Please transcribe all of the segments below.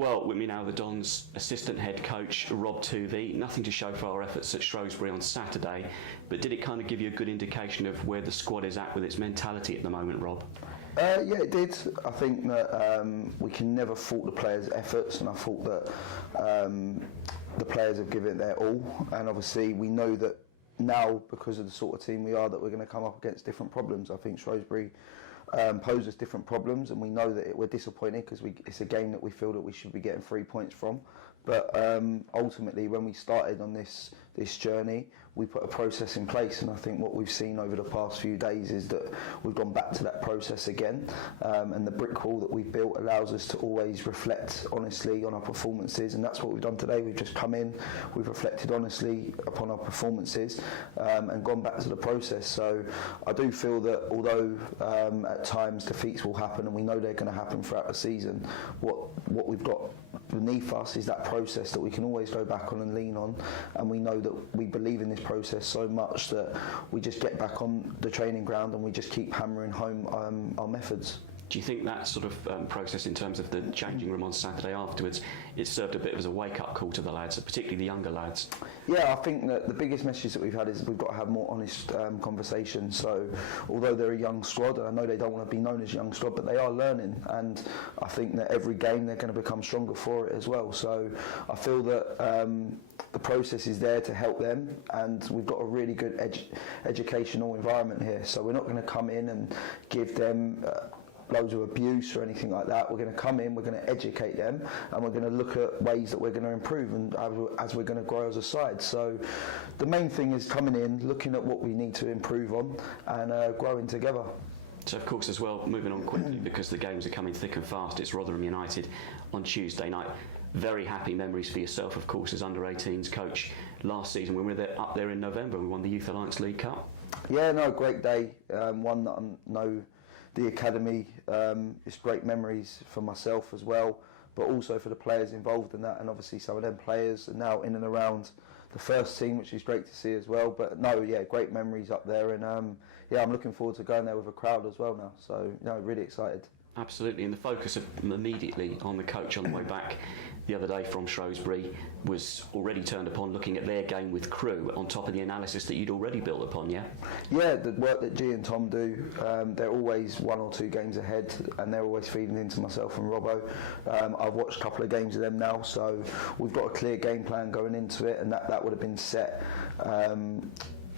Well, with me now, the Dons' assistant head coach, Rob Tuvey. Nothing to show for our efforts at Shrewsbury on Saturday, but did it kind of give you a good indication of where the squad is at with its mentality at the moment, Rob? Yeah, it did. I think that we can never fault the players' efforts, and I thought that the players have given it their all. And obviously, we know that now, because of the sort of team we are, that we're going to come up against different problems. I think Shrewsbury pose us different problems, and we know that we're disappointed because it's a game that we feel that we should be getting 3 points from. But ultimately, when we started on this journey, we put a process in place, and I think what we've seen over the past few days is that we've gone back to that process again, and the brick wall that we've built allows us to always reflect honestly on our performances, and that's what we've done today. We've just come in, we've reflected honestly upon our performances, and gone back to the process. So I do feel that although at times defeats will happen, and we know they're going to happen throughout the season, what we've got beneath us is that process that we can always go back on and lean on, and we know that we believe in this process so much that we just get back on the training ground and we just keep hammering home our methods. Do you think that sort of process in terms of the changing room on Saturday afterwards, it served a bit as a wake-up call to the lads, particularly the younger lads? Yeah, I think that the biggest message that we've had is we've got to have more honest conversations. So although they're a young squad, and I know they don't want to be known as a young squad, but they are learning, and I think that every game they're going to become stronger for it as well. So I feel that the process is there to help them, and we've got a really good educational environment here. So we're not going to come in and give them loads of abuse or anything like that. We're going to come in, we're going to educate them, and we're going to look at ways that we're going to improve and as we're going to grow as a side. So the main thing is coming in, looking at what we need to improve on, and growing together. So of course as well, moving on quickly because the games are coming thick and fast, it's Rotherham United on Tuesday night. Very happy memories for yourself, of course, as under-18s coach last season when we were up there in November. We won the Youth Alliance League Cup. Yeah, no, great day. One that I know the academy, it's great memories for myself as well, but also for the players involved in that, and obviously some of them players are now in and around the first team, which is great to see as well. But no, yeah, great memories up there, and yeah, I'm looking forward to going there with a crowd as well now. So, no, really excited. Absolutely, and the focus immediately on the coach on the way back the other day from Shrewsbury was already turned upon looking at their game with Crewe on top of the analysis that you'd already built upon, yeah? Yeah, the work that G and Tom do, they're always 1 or 2 games ahead, and they're always feeding into myself and Robbo. I've watched a couple of games of them now, so we've got a clear game plan going into it, and that would have been set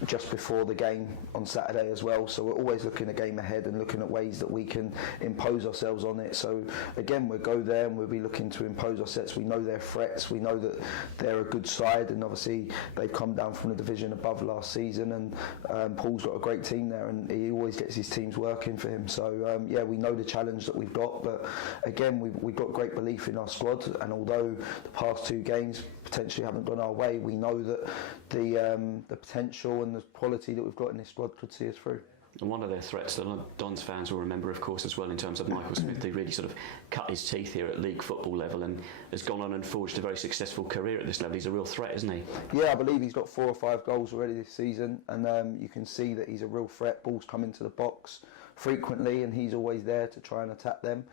just before the game on Saturday as well. So we're always looking a game ahead and looking at ways that we can impose ourselves on it. So again, we'll go there and we'll be looking to impose our sets. We know their threats, we know that they're a good side, and obviously they've come down from the division above last season, and Paul's got a great team there, and he always gets his teams working for him. So yeah, we know the challenge that we've got, but again, we've got great belief in our squad, and although the past 2 games potentially haven't gone our way, we know that the potential and the quality that we've got in this squad could see us through. And one of their threats that Dons fans will remember, of course, as well, in terms of Michael Smith, he really sort of cut his teeth here at league football level and has gone on and forged a very successful career at this level. He's a real threat, isn't he? Yeah, I believe he's got 4 or 5 goals already this season, and you can see that he's a real threat. Balls come into the box frequently, and he's always there to try and attack them.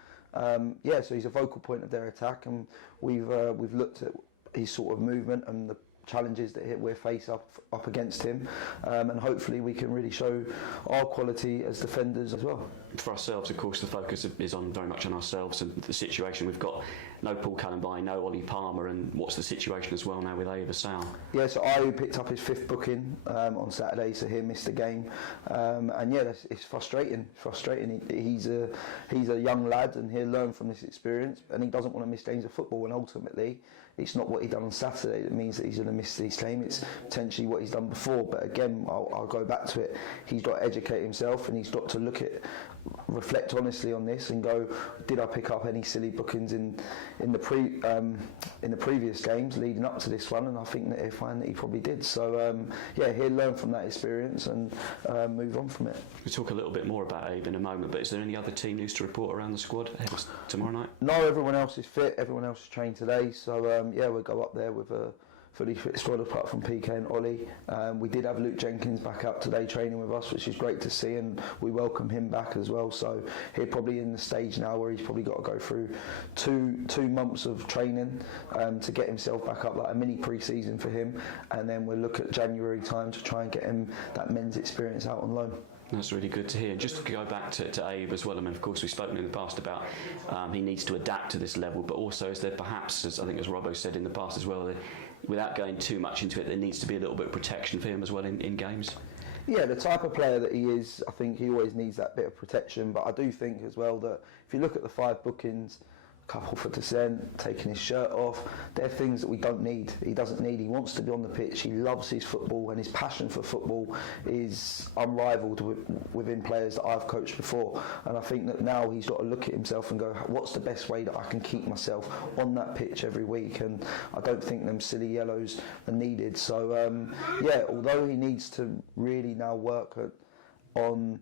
Yeah, so he's a focal point of their attack, and we've looked at his sort of movement and the challenges that we're face up against him, and hopefully we can really show our quality as defenders as well. For ourselves, of course, the focus is on very much on ourselves and the situation. We've got no Paul Cullenby, no Ollie Palmer, and what's the situation as well now with Ayoub Sal? Yeah, so Ayoub picked up his 5th booking on Saturday, so he missed the game, and yeah, it's frustrating. He's a young lad, and he'll learn from this experience, and he doesn't want to miss games of football, and ultimately it's not what he done on Saturday that means that he's going to miss this game. It's potentially what he's done before. But again, I'll go back to it. He's got to educate himself, and he's got to reflect honestly on this and go, did I pick up any silly bookings in the previous games leading up to this one? And I think that he'll find that he probably did. So yeah, he'll learn from that experience and move on from it. We'll talk a little bit more about Ayoub in a moment, but is there any other team news to report around the squad ahead of tomorrow night? No, everyone else is fit. Everyone else is trained today. So yeah, we'll go up there with a fully fit squad apart from PK and Ollie. We did have Luke Jenkins back out today training with us, which is great to see, and we welcome him back as well. So he's probably in the stage now where he's probably got to go through two months of training to get himself back up, like a mini pre-season for him, and then we'll look at January time to try and get him that men's experience out on loan. That's really good to hear. Just to go back to Ayoub as well, I mean, of course, we've spoken in the past about he needs to adapt to this level, but also is there perhaps, as I think as Robbo said in the past as well, that without going too much into it, there needs to be a little bit of protection for him as well in games? Yeah, the type of player that he is, I think he always needs that bit of protection, but I do think as well that if you look at the 5 bookings, couple for dissent, taking his shirt off, they're things that we don't need. He doesn't need. He wants to be on the pitch. He loves his football, and his passion for football is unrivaled within players that I've coached before. And I think that now he's got to look at himself and go, what's the best way that I can keep myself on that pitch every week? And I don't think them silly yellows are needed. So yeah, although he needs to really now work on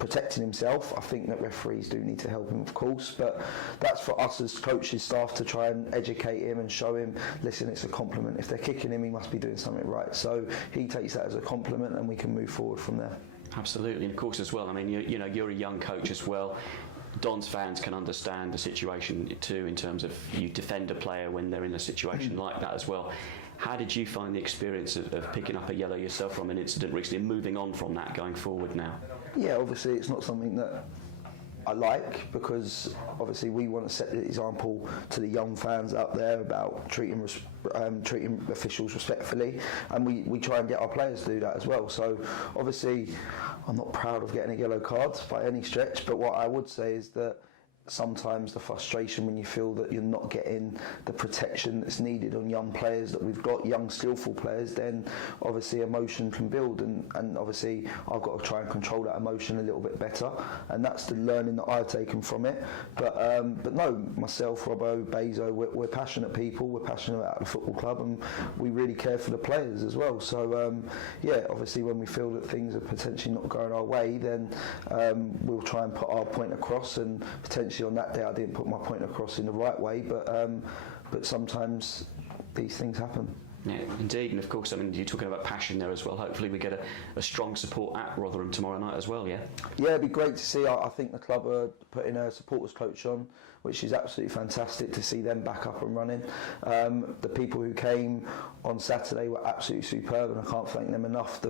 protecting himself, I think that referees do need to help him, of course, but that's for us as coaches, staff, to try and educate him and show him, listen, it's a compliment. If they're kicking him, he must be doing something right. So he takes that as a compliment, and we can move forward from there. Absolutely, and of course as well, I mean, you know, you're a young coach as well. Don's fans can understand the situation too, in terms of you defend a player when they're in a situation like that as well. How did you find the experience of picking up a yellow yourself from an incident recently and moving on from that going forward now? Yeah, obviously it's not something that I like, because obviously we want to set the example to the young fans out there about treating officials respectfully, and we try and get our players to do that as well. So obviously I'm not proud of getting a yellow card by any stretch, but what I would say is that sometimes the frustration when you feel that you're not getting the protection that's needed on young players that we've got, young skillful players, then obviously emotion can build, and obviously I've got to try and control that emotion a little bit better, and that's the learning that I've taken from it. But no, myself, Robbo, Bezo, we're passionate people, we're passionate about the football club, and we really care for the players as well. So yeah, obviously when we feel that things are potentially not going our way, then we'll try and put our point across, and potentially on that day I didn't put my point across in the right way, but sometimes these things happen. Yeah, indeed, and of course, I mean, you're talking about passion there as well. Hopefully we get a strong support at Rotherham tomorrow night as well, yeah? Yeah, it'd be great to see. I think the club are putting a supporters coach on, which is absolutely fantastic to see them back up and running. The people who came on Saturday were absolutely superb, and I can't thank them enough.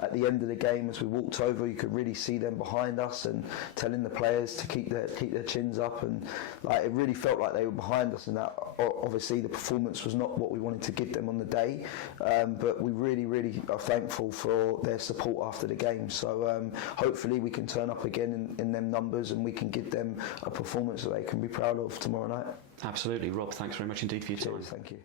At the end of the game, as we walked over, you could really see them behind us and telling the players to keep their chins up, and like it really felt like they were behind us. And that obviously the performance was not what we wanted to give them on the day, but we really are thankful for their support after the game. So hopefully we can turn up again in them numbers, and we can give them a performance that they can be proud of tomorrow night. Absolutely. Rob, thanks very much indeed for your time. Cheers, thank you.